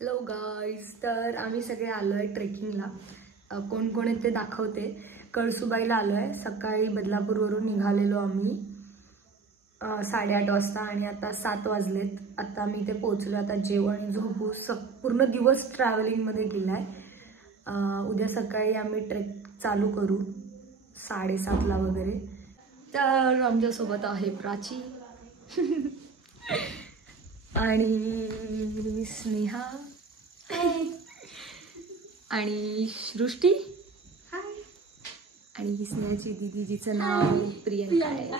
Hello guys, तर आम्ही सगळे आलो आहे ट्रेकिंगला. कोण कोण आहे ते दाखवते. कळसुबाईला आलो आहे. सकाळी बदलापूरवरून निघालेलो आम्ही 8:30 वाजता आणि आता 7 वाजलेत. आता मी इथे पोहोचलो. आता जेवण झोपू पूर्ण दिवस ट्रॅव्हलिंगमध्ये गेला आहे. उद्या सकाळी आम्ही ट्रेक चालू करू 7:30ला वगैरे. तर आमच्यासोबत आहे प्राची आणि स्नेहा आणि सृष्टी आणि स्नेहाची दीदी जिचं नाव प्रियंका आहे.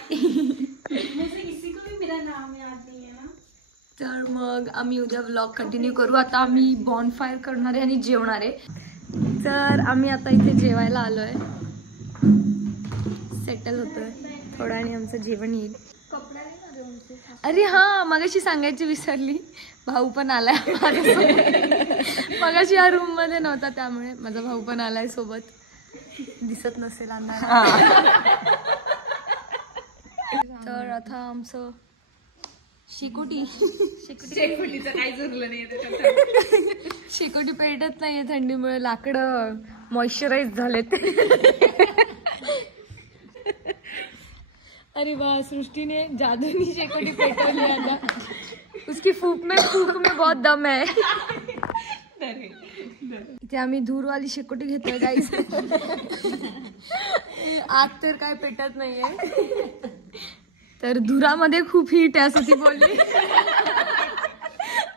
तर मग आम्ही उद्या व्लॉग कंटिन्यू करू. आता आम्ही बॉनफायर करणार आहे आणि जेवणार आहे. तर आम्ही आता इथे जेवायला आलो आहे. सेटल होतोय थोडा आणि आमचं जेवण येईल. अरे हा, मगाशी सांगायची विसरली, भाऊ पण आलाय माझ्यासोबत. मगाशी या रूम मध्ये नव्हता त्यामुळे माझा भाऊ पण आलाय सोबत. दिसत नसेल तर आता आमचं शेकोटीचं काहीच उरलं नाही. शेकोटी पेटत नाहीये थंडीमुळे. लाकडं मॉइश्चराइज झालेत. अरे वाह, सृष्टीने जादूनी शेकोटी पेटवली. आता उसकी फूक में बहुत दम है. इथे आम्ही धूरवाली शेकोटी घेतोय गाईस. आग तर काय पेटत नाहीये. तर धुरामध्ये खूप हीट आहे असं ती बोलली.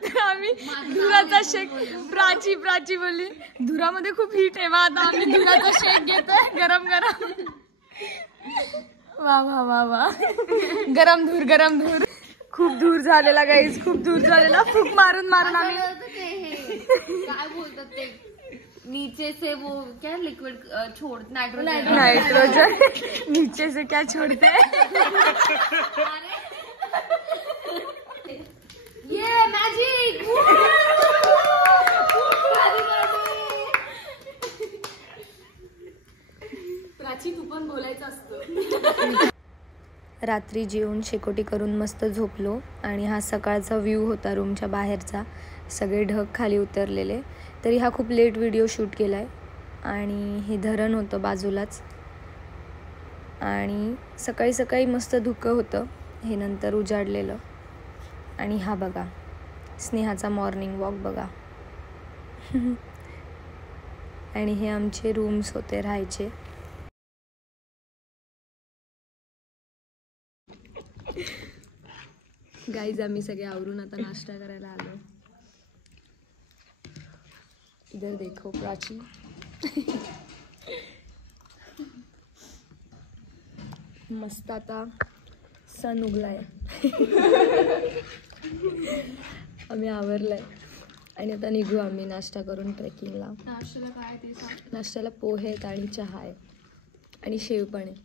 तर आम्ही धुराचा शेक, प्राची बोलली धुरामध्ये खूप हीट आहे. आता आम्ही धुराचा शेक घेतोय गरम गरम. वा वा वा वा, गरम धूर. खूप दूर झालेला गाईज, खूप दूर झालेला. फूक मारून आम्ही काय बोलतात ते नीचे से वो क्या लिक्विड छोड़ नाइट्रोजन नीचे से क्या छोड़ते हैं. ये मैजिक. प्राची तू पण बोलायचं असतं. रात्री जेवून शेकोटी करून मस्त झोपलो आणि हा सकाळचा व्ह्यू होता रूमच्या बाहेरचा. सगळे ढग खाली उतरलेले. तरी हा खूप लेट व्हिडिओ शूट केला आहे. आणि हे धरण होतं बाजूलाच. आणि सकाळी सकाळी मस्त धुकं होतं, हे नंतर उजाडलेलं. आणि हा बघा स्नेहाचा मॉर्निंग वॉक बघा. आणि हे आमचे रूम्स होते राहायचे. गाईज आम्ही सगळे आवरून आता नाश्ता करायला आलो. इधर देखो प्राची. मस्त आता सन उगलाय. आम्ही आवरलंय आणि आता निघू आम्ही नाश्ता करून ट्रेकिंगला. नाश्त्याला काय ते सांग. नाश्त्याला पोहे आणि चहा आहे आणि शेव पण आहे.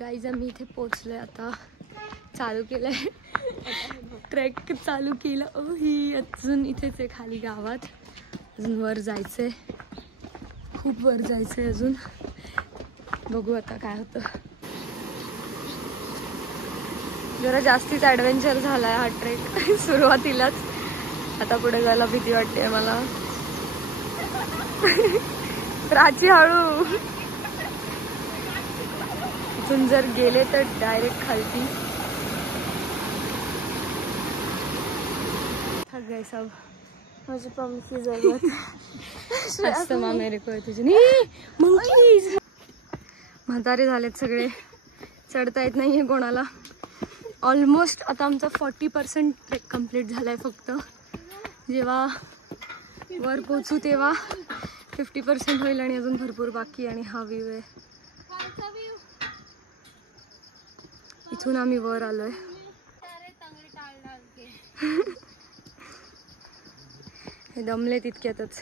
गाईज आम्ही इथे पोचलोय. आता चालू केलंय ट्रेक चालू केलं. ही अजून इथेच आहे खाली गावात. अजून वर जायचंय, खूप वर जायचंय अजून. बघू आता काय होतं. जरा जास्तीच ॲडव्हेंचर झालाय हा ट्रेक सुरुवातीलाच. आता पुढे जायला भीती वाटते मला. प्राची हळू. इथून जर गेले तर डायरेक्ट खालती. थक गए सब. मुझे पंप की जरूरत है. मेरे को तुझे मंकीज. म्हातारे झालेत सगळे, चढता येत नाहीये कोणाला. ऑलमोस्ट आता आमचा 40% ट्रेक कम्प्लीट झालाय. फक्त जेव्हा वर पोचू तेव्हा 50% होईल आणि अजून भरपूर बाकी. आणि हा व्ह्यू आहे. इथून आम्ही वर आलोय. हे दमले तितक्यातच.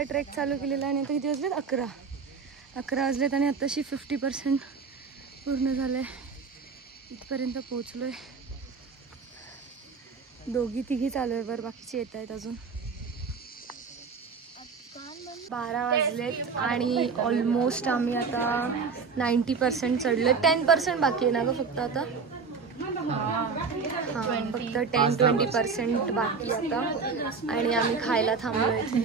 वाजता ट्रेक चालू केलेला आणि आता किती वाजलेत 11 वाजलेत आणि आत्ताशी 50% पूर्ण झालं आहे. इथपर्यंत पोहोचलो आहे. 2-3 चालू आहे बरं, बाकीचे येत आहेत अजून. 12 वाजलेत आणि ऑलमोस्ट आम्ही आता 90% चढलो. 10% बाकी आहे ना गं फक्त आता. हां फक्त 10-20% बाकी आता. आणि आम्ही खायला थांबलो इथे.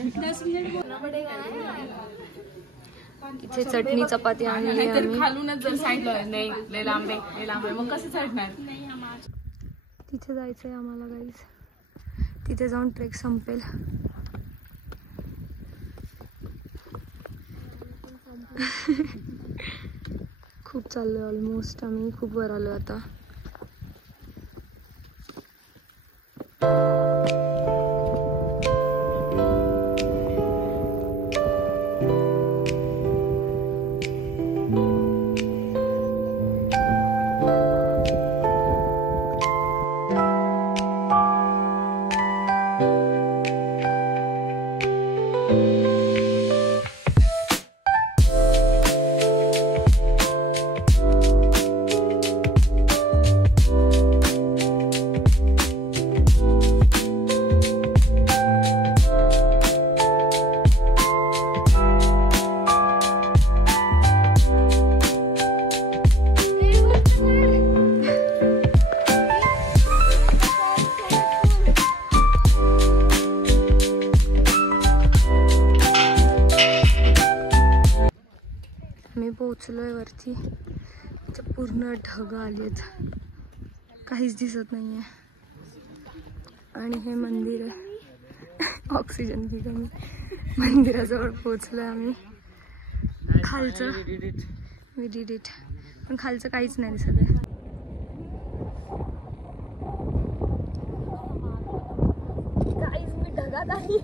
इथे चटणी चपाती आणि खालूनच जर सांगितलं नाही लय लांबे मग कसं चढणार. तिथे जायचंय आम्हाला गाईज. तिथे जाऊन ट्रेक संपेल. खूप चाललोय ऑलमोस्ट आम्ही. खूप वर आलो आता. पोहोचलोय वरती. पूर्ण ढग आलेत, काहीच दिसत नाहीये. आणि हे मंदिर आहे. ऑक्सिजन की कमी. मंदिराजवळ पोहोचलोय आम्ही. खालचं वी डिड इट, पण खालचं काहीच नाही दिसत आहे. काहीच मी ढगात आली.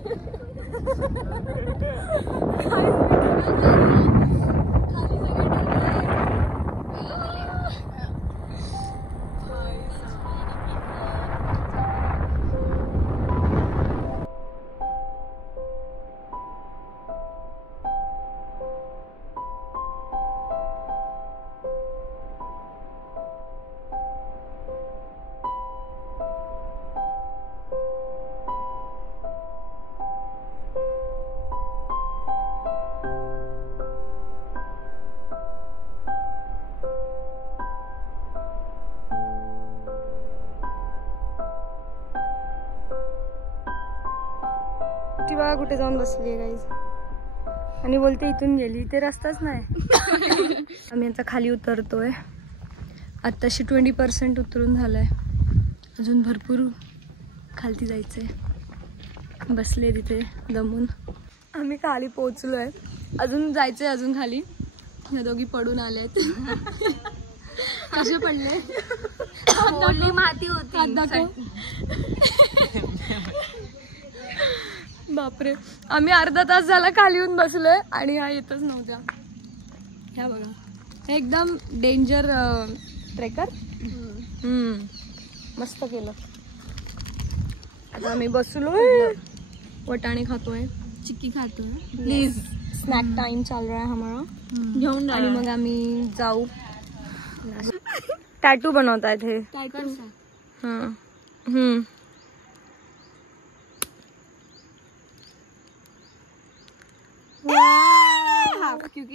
ती बघा कुठे जाऊन बसली आहे गाईज. आणि बोलते इथून गेली. इथे रस्ताच नाही. आम्ही आता खाली उतरतोय. आत्ताशी 20% उतरून झालंय. अजून भरपूर खालती जायचंय. बसले तिथे दमून. आम्ही खाली पोहोचलोय. अजून जायचंय अजून खाली. या दोघी पडून आल्यात. कसे पडले? ओली माती होती. बापरे, आम्ही अर्धा तास झाला खाली येऊन बसलोय आणि हा येतच नव्हता. ह्या बघा, एकदम डेंजर ट्रेकर. मस्त केलं. आता आम्ही बसलोय, वटाणे खातोय, चिक्की खातोय. प्लीज स्नॅक टाइम चाल रहा है हमारा. घेऊन आणि मग आम्ही जाऊ. टॅटू बनवतायत हे.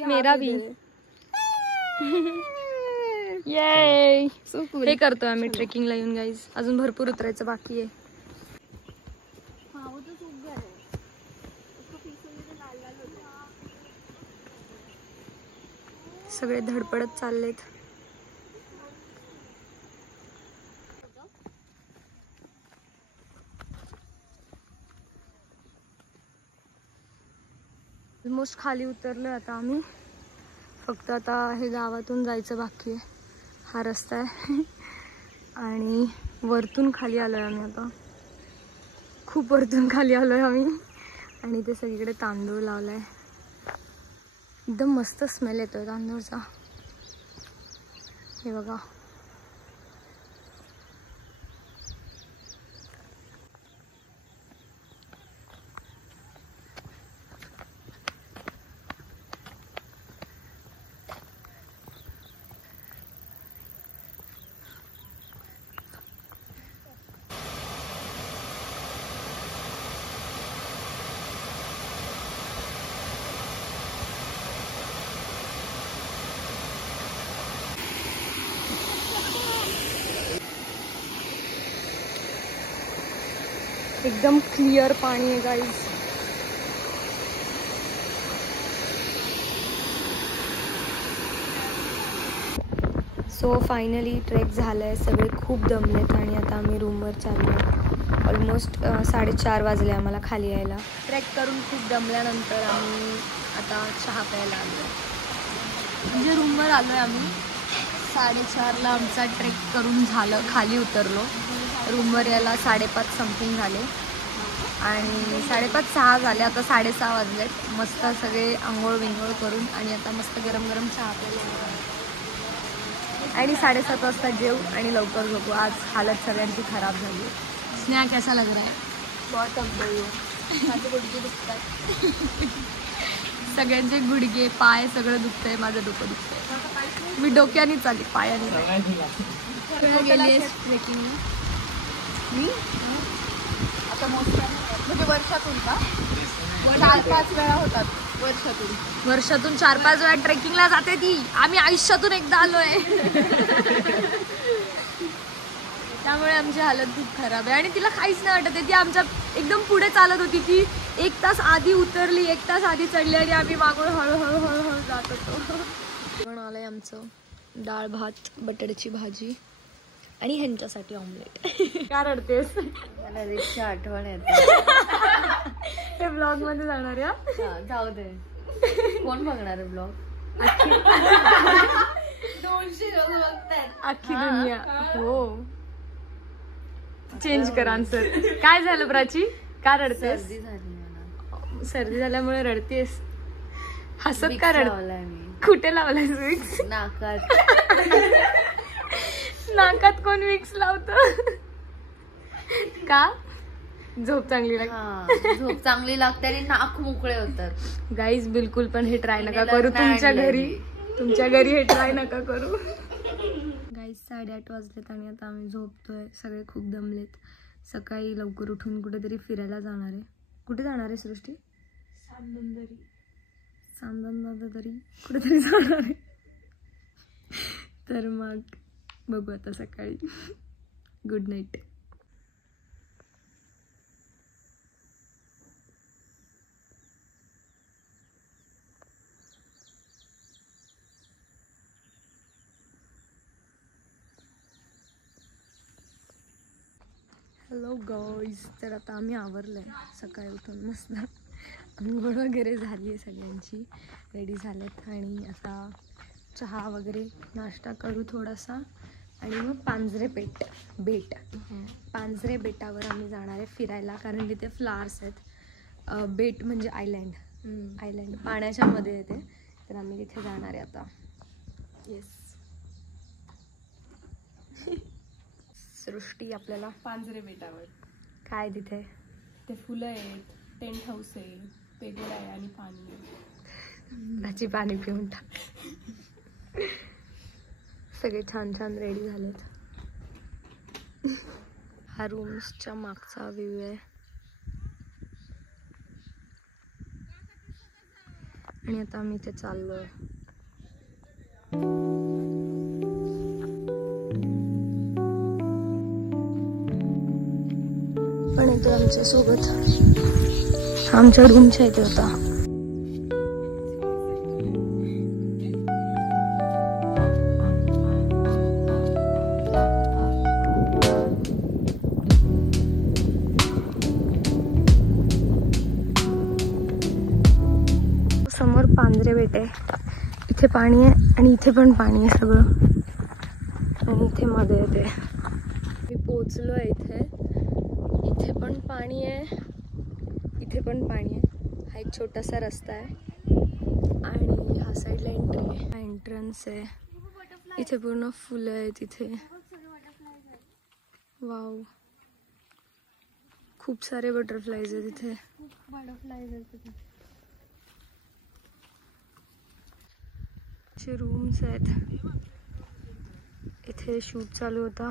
मेरा भी. ये हे करतोय आम्ही ट्रेकिंगला येऊन गाईज. अजून भरपूर उतरायचं बाकी आहे. सगळे धडपडत चाललेत. ऑलमोस्ट खाली उतरलोय आता आम्ही. फक्त आता हे गावातून जायचं बाकी आहे. हा रस्ता आहे. आणि वरतून खाली आलोय आम्ही आता. खूप वरतून खाली आलोय आम्ही. आणि ते सगळीकडे तांदूळ लावलाय. एकदम मस्त स्मेल येतोय तांदूळचा. हे बघा. एकदम क्लिअर पाणी आहे गाईज. सो फायनली ट्रेक झालाय. सगळे खूप दमलेत आणि आता आम्ही रूमवर चाललो. ऑलमोस्ट 4:30 वाजले आम्हाला खाली यायला. ट्रेक करून खूप दमल्यानंतर आम्ही आता चहा प्यायला आलो. म्हणजे रूमवर आलो आहे आम्ही. 4:30ला आमचा ट्रेक करून झालं, खाली उतरलो. रूमवर यायला 5:30 समथिंग झाले आणि 5:30-6 झाले. आता 6:30 वाजलेत. मस्त सगळे आंघोळ विंघोळ करून आणि आता मस्त गरम गरम चहा प्यायला आणि 7:30 वाजता जेवू आणि लवकर झोपू. आज हालत सगळ्यांची खराब झाली. स्नेहा कैसा लग रहा है? बहुत थक गई हूँ. माझे गुडघे दुखतात. सगळ्यांचे गुडघे पाय सगळं दुखतंय. माझं डोकं दुखतंय. मी डोक्याने चालली, पायाने गेली ट्रेकिंगला. मी आता म्हणजे वर्षातून का 4-5 वेळा होतात. वर्षातून 4-5 वेळा ट्रेकिंगला जाते ती. आम्ही आयुष्यातून एकदा आलोय. त्यामुळे आमची हालत खूप खराब आहे आणि तिला काहीच नाही वाटत आहे. ती आमच्या एकदम पुढे चालत होती. ती 1 तास आधी उतरली, 1 तास आधी चढली आणि आम्ही मागून हळूहळू हळूहळू जात होतो. पण आलंय आमचं डाळ भात, बटाट्याची भाजी आणि ह्यांच्यासाठी ऑमलेट. काय रडतेस? मला रिक्षा आठवण येते. हे ब्लॉग मध्ये जाणार या. जाऊ दे. कोण बघणार आहे ब्लॉग? 200 लोक बघतात. अख्खी दुनिया. हो. चेंज कर आन्सर. काय झालं प्राची? का रडतेस? सर्दी झाली मला. सर्दी झाल्यामुळे रडतेस? हसत का लावलाय मी. कुठे लावलाय विक्स? नाकात. नाकात कोण विक्स लावत? का? झोप चांगली लागते. झोप चांगली लागते आणि नाक मोकळे होतात. गाईज बिलकुल पण हे ट्राय नका करू. तुमच्या घरी हे ट्राय नका करू. गाईज 8:30 वाजलेत आणि आता आम्ही झोपतोय. सगळे खूप दमलेत. सकाळी लवकर उठून कुठेतरी फिरायला जाणार आहे. कुठे जाणार आहे सृष्टी? सांदनदरी कुठेतरी जाणार आहे. तर मग बघू आता सकाळी. Good night. Hello guys. तर आता आम्ही आवरलं आहे. सकाळी उठून मस्त आंघोळ वगैरे झाली आहे. सगळ्यांची रेडी झालेत आणि आता चहा वगैरे नाश्ता करू थोडासा आणि मग पांजरे बेट पांजरे बेटावर आम्ही जाणार आहे फिरायला. कारण तिथे फ्लावर्स आहेत. बेट म्हणजे आयलँड पाण्याच्या मध्ये येते. तर आम्ही तिथे जाणार आहे आता. येस. सृष्टी आपल्याला पांजरे बेटावर काय तिथे ते फुलं आहेत, टेंट हाऊस आहे, पेगोडा आहे आणि पाणी आहे. त्याची पाणी पिऊन टाक. सगळे छान छान रेडी झालेत. हा रूम्सच्या मागचा व्ह्यू आहे आणि आता आम्ही इथे चाललोय. पण येतो आमच्या सोबत. आमच्या रूमच्या इथे होता. समोर पांजरे बेट आहे. इथे पाणी आहे आणि इथे पण पाणी आहे सगळं आणि इथे मध्ये येते. मी पोचलो आहे इथे. इथे पण पाणी आहे, इथे पण पाणी आहे. हा एक छोटासा रस्ता आहे आणि ह्या साईडला एंट्री आहे. हा एंट्रन्स आहे. इथे पूर्ण फुलं आहेत. इथे वाव खूप सारे बटरफ्लाईज आहेत इथे. रूम्स आहेत. इथे शूट चालू होता.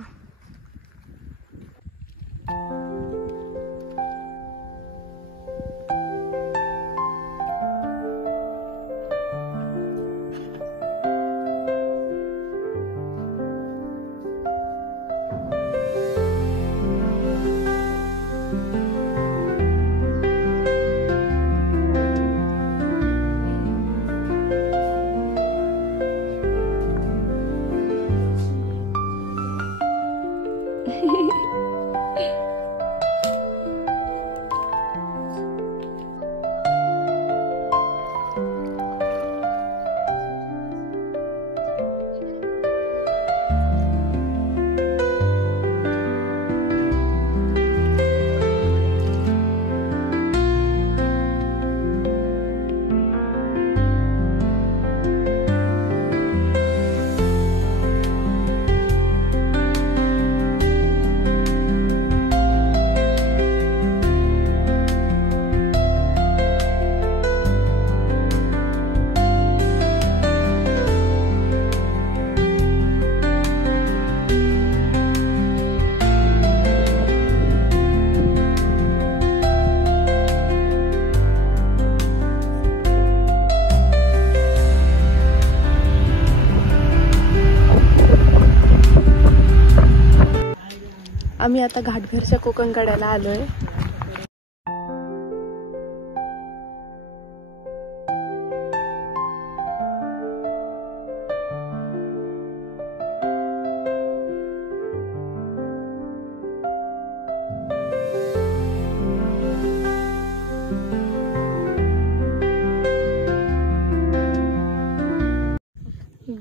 आम्ही आता घाटघरच्या कोकण कड्याला आलोय.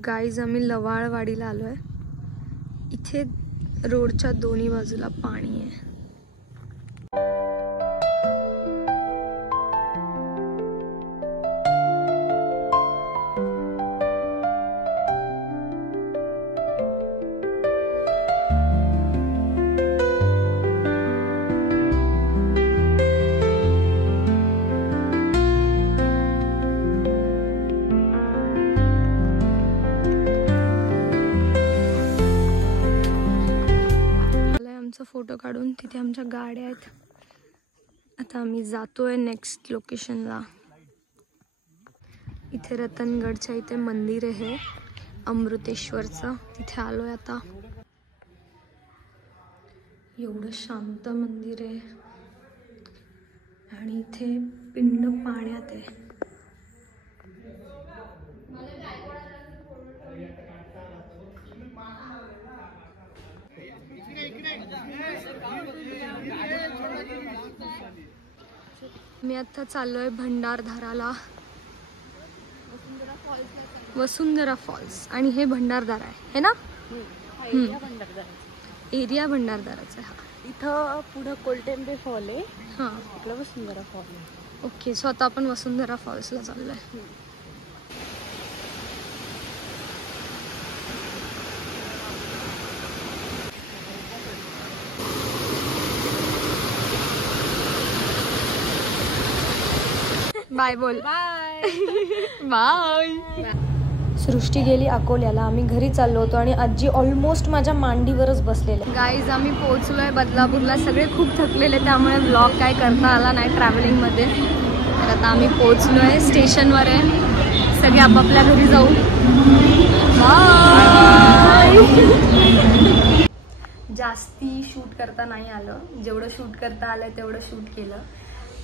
गाईज आम्ही लवाळवाडीला आलोय. इथे रोडच्या दोन्ही बाजूला पाणी आहे. फोटो काढून तिथे आमच्या गाड्या आहेत. आता आम्ही जातोय नेक्स्ट लोकेशनला. इथे रतनगडच्या इथे मंदिर आहे अमृतेश्वरचं, तिथे आलोय आता. एवढं शांत मंदिर आहे आणि इथे पिंड पाण्यात आहे. मी आता चाललोय भंडारदराला, वसुंधरा फॉल्स. आणि हे भंडारदरा आहे ना? एरिया भंडारदराचा आहे. इथं पुढं कोलटेंबे फॉल आहे. हां, इकडं वसुंधरा फॉल आहे. ओके, सो आता आपण वसुंधरा फॉल्सला चाललोय. बाय बोल. Bye bye. सृष्टी गेली अकोल्याला. आम्ही घरी चाललो होतो आणि आजी ऑलमोस्ट माझ्या मांडीवरच बसलेले. गाईज आम्ही पोहोचलोय बदलापूरला. सगळे खूप थकलेले, त्यामुळे व्लॉग काय करता आला नाही ट्रॅव्हलिंगमध्ये. तर आता आम्ही पोहोचलोय, स्टेशनवर आहे. सगळे आपापल्या घरी जाऊ. बाय. जास्ती शूट करता नाही आलं. जेवढं शूट करता आलं तेवढं शूट केलं.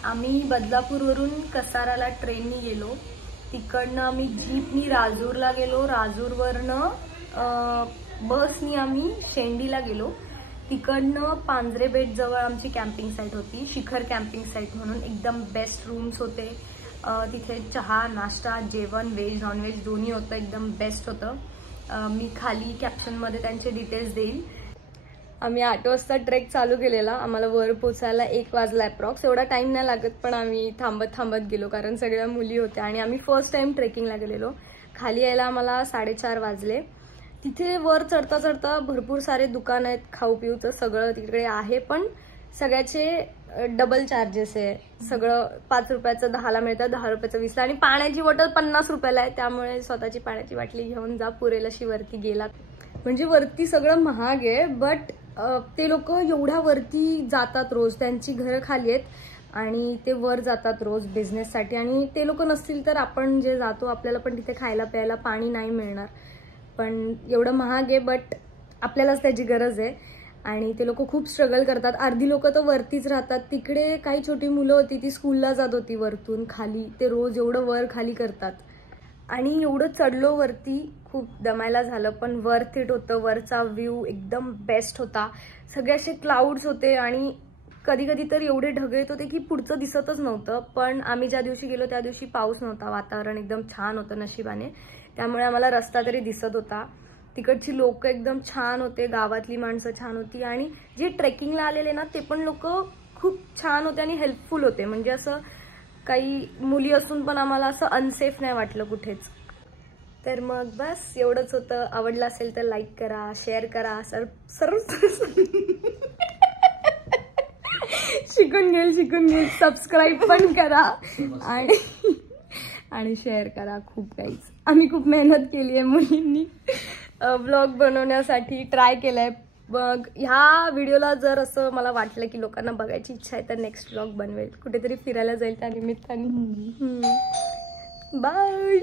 आम्ही बदलापूरवरून कसाराला ट्रेननी गेलो. तिकडनं आम्ही जीपनी राजूरला गेलो. राजूरवरनं बसनी आम्ही शेंडीला गेलो. तिकडनं पांजरेबेट जवळ आमची कॅम्पिंग साईट होती, शिखर कॅम्पिंग साईट म्हणून. एकदम बेस्ट रूम्स होते तिथे. चहा, नाश्ता, जेवण, व्हेज नॉनव्हेज दोन्ही होतं. एकदम बेस्ट होतं. मी खाली कॅप्शनमध्ये त्यांचे डिटेल्स देईल. आम्ही 8 वाजता ट्रेक चालू केलेला. आम्हाला वर पोचायला 1 वाजला अप्रॉक्स. एवढा टाइम नाही लागत, पण आम्ही थांबत गेलो कारण सगळ्या मुली होत्या आणि आम्ही फर्स्ट टाइम ट्रेकिंगला गेलेलो. खाली यायला आम्हाला 4:30 वाजले. तिथे वर चढता चढता भरपूर सारे दुकान आहेत, खाऊ पिऊचं सगळं तिकडे आहे, पण सगळ्याचे डबल चार्जेस आहे. सगळं 5 रुपयाचं 10ला मिळतं, 10 रुपयाचं 20ला. आणि पाण्याची बॉटल 50 रुपयाला आहे. त्यामुळे स्वतःची पाण्याची बाटली घेऊन जा, पुरेल अशी वरती गेलात. म्हणजे वरती सगळं महाग आहे, बट ते लोक एवढ्या वरती जातात रोज. त्यांची घरं खाली आहेत आणि ते वर जातात रोज बिझनेससाठी. आणि ते लोक नसतील तर आपण जे जातो आपल्याला पण तिथे खायला प्यायला पाणी नाही मिळणार. पण एवढं महाग आहे, बट आपल्यालाच त्याची गरज आहे. आणि ते लोक खूप स्ट्रगल करतात. अर्धी लोक तर वरतीच राहतात. तिकडे काही छोटी मुलं होती, ती स्कूलला जात होती वरतून खाली. ते रोज एवढं वर खाली करतात. आणि एवढं चढलो वरती, खूप दमायला झालं, पण वर्थ इट होतं. वरचा व्ह्यू एकदम बेस्ट होता. सगळे असे क्लाउड्स होते आणि कधी कधी तर एवढे ढग येत होते की पुढचं दिसतच नव्हतं. पण आम्ही ज्या दिवशी गेलो त्या दिवशी पाऊस नव्हता, वातावरण एकदम छान होतं नशिबाने. त्यामुळे आम्हाला रस्ता तरी दिसत होता. तिकडची लोक एकदम छान होते, गावातली माणसं छान होती. आणि जे ट्रेकिंगला आलेले ना ते पण लोक खूप छान होते आणि हेल्पफुल होते. म्हणजे असं काही मुली असून पण आम्हाला असं अनसेफ नाही वाटलं कुठेच. तर मग बस एवढंच होतं. आवडलं असेल तर लाईक करा, शेअर करा. शिकून घेईल. सबस्क्राईब पण करा आणि शेअर करा. खूप काहीच आम्ही खूप मेहनत केली आहे मुलींनी व्लॉग बनवण्यासाठी, ट्राय केलंय. मग ह्या व्हिडिओला जर असं मला वाटलं की लोकांना बघायची इच्छा आहे तर नेक्स्ट व्लॉग बनवेल. कुठेतरी फिरायला जाईल त्या निमित्ताने. बाय.